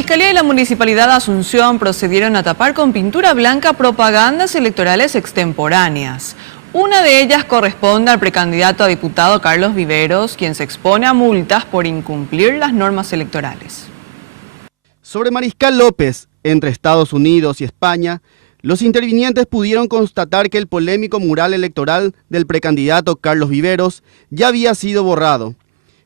Fiscalía y la Municipalidad de Asunción procedieron a tapar con pintura blanca propagandas electorales extemporáneas. Una de ellas corresponde al precandidato a diputado Carlos Viveros, quien se expone a multas por incumplir las normas electorales. Sobre Mariscal López, entre Estados Unidos y España, los intervinientes pudieron constatar que el polémico mural electoral del precandidato Carlos Viveros ya había sido borrado,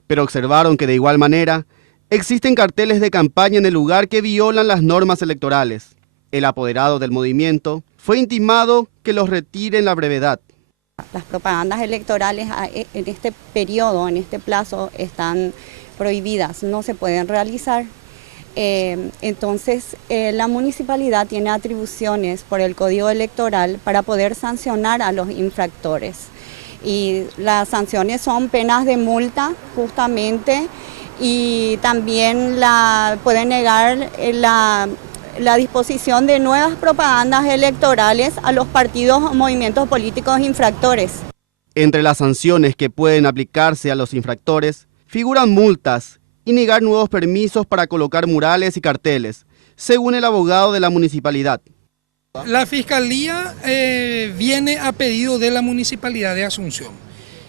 pero observaron que de igual manera existen carteles de campaña en el lugar que violan las normas electorales. El apoderado del movimiento fue intimado que los retire en la brevedad. Las propagandas electorales en este periodo, en este plazo, están prohibidas, no se pueden realizar. Entonces, la municipalidad tiene atribuciones por el Código Electoral para poder sancionar a los infractores. Y las sanciones son penas de multa, justamente, y también pueden negar la disposición de nuevas propagandas electorales a los partidos o movimientos políticos infractores. Entre las sanciones que pueden aplicarse a los infractores figuran multas y negar nuevos permisos para colocar murales y carteles, según el abogado de la municipalidad. La Fiscalía viene a pedido de la Municipalidad de Asunción.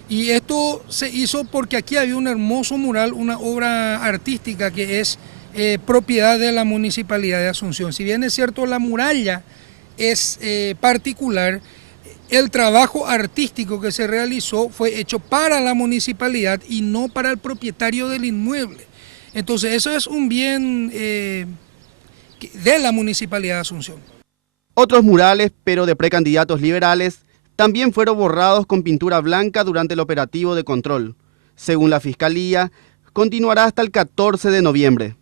Y esto se hizo porque aquí había un hermoso mural, una obra artística que es propiedad de la Municipalidad de Asunción. Si bien es cierto, la muralla es particular, el trabajo artístico que se realizó fue hecho para la municipalidad y no para el propietario del inmueble. Entonces eso es un bien de la Municipalidad de Asunción. Otros murales, pero de precandidatos liberales, también fueron borrados con pintura blanca durante el operativo de control. Según la Fiscalía, continuará hasta el 14 de noviembre.